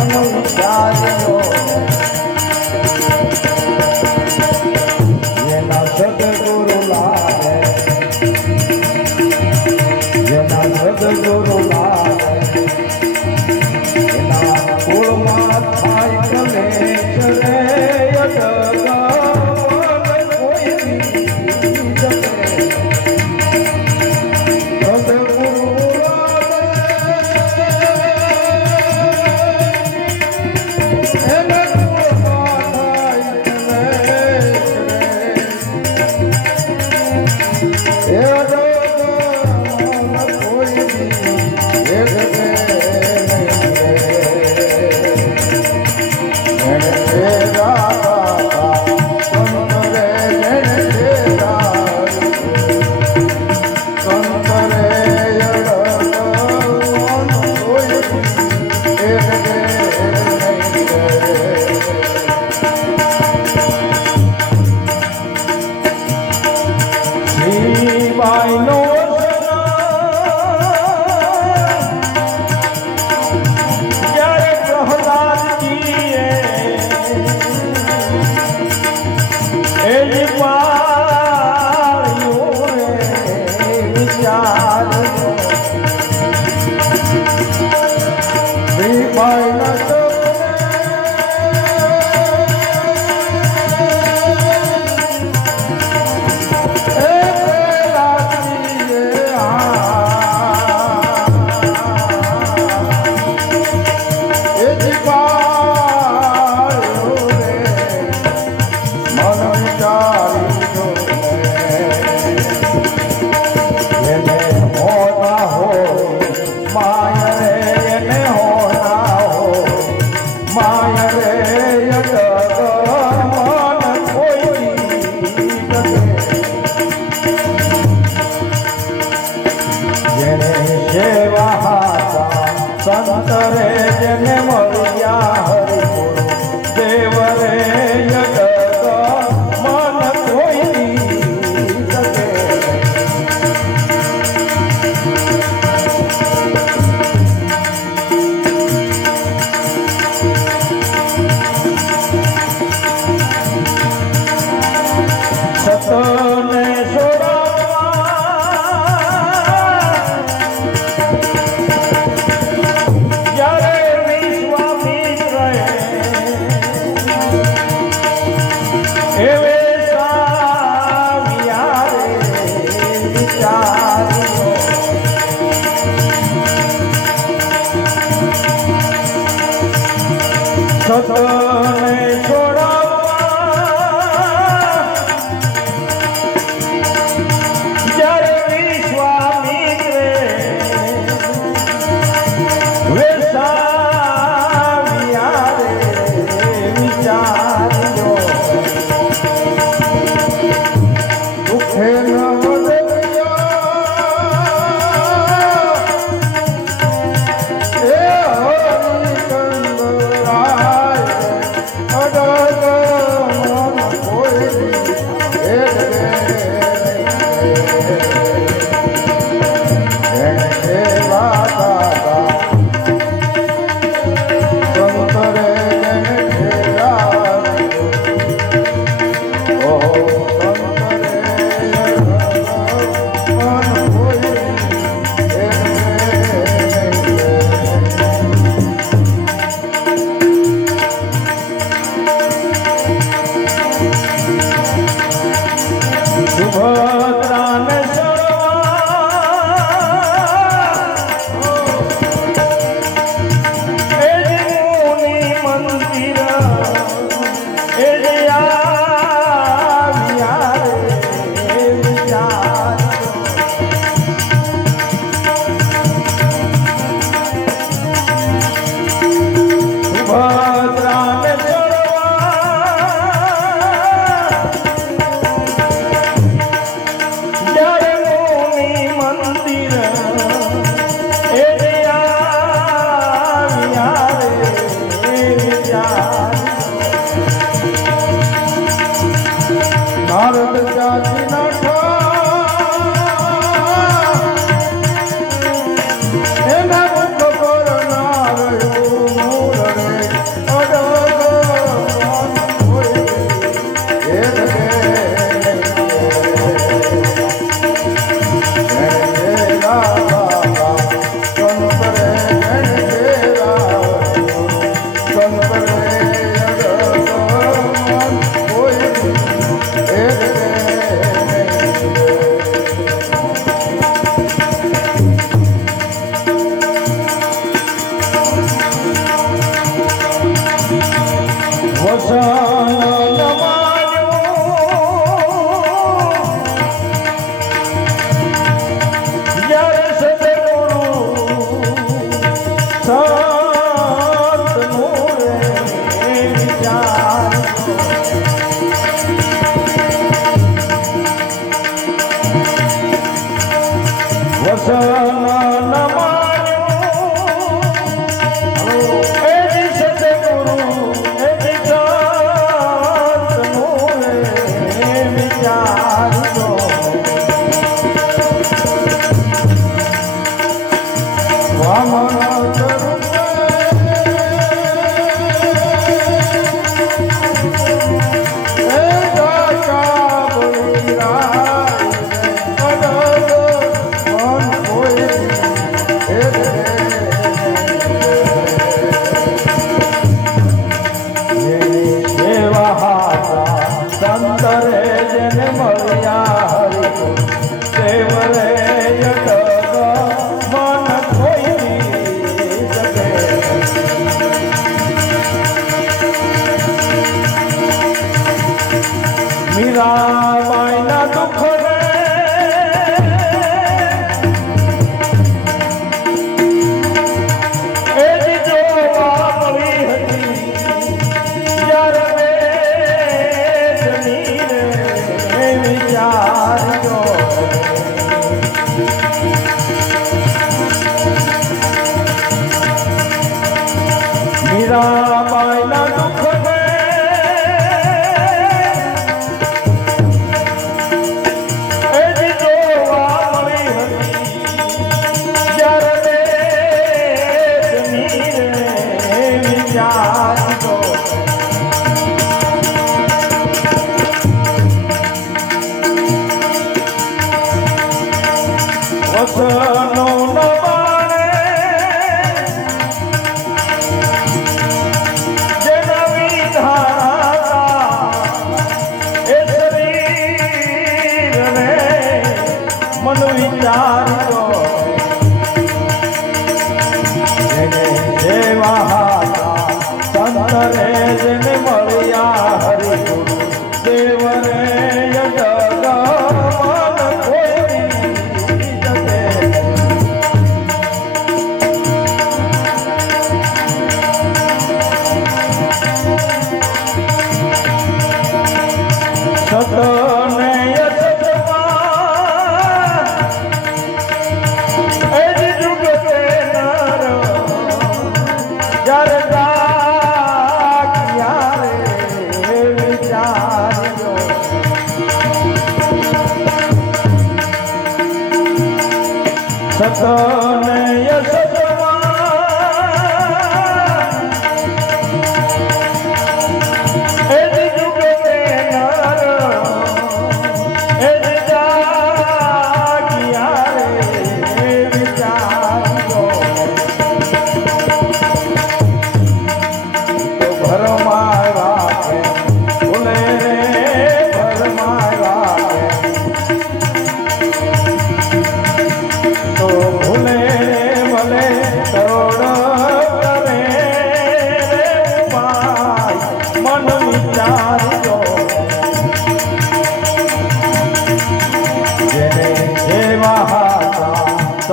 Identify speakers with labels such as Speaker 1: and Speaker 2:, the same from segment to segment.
Speaker 1: Manu Jaya Yo I know 啥啥啥 સતોને યશ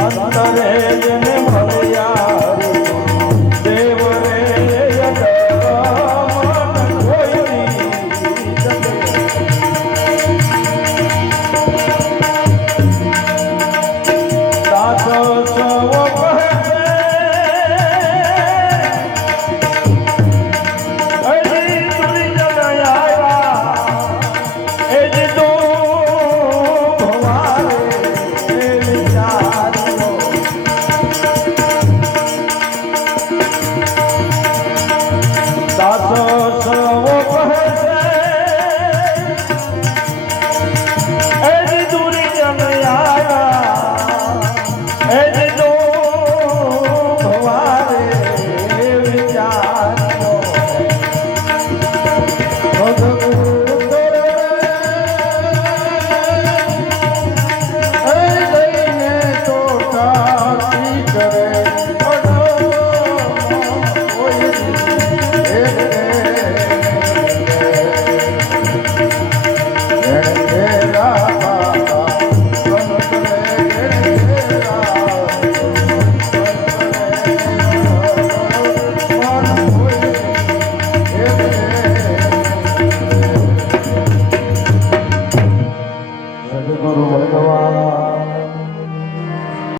Speaker 1: હતા એ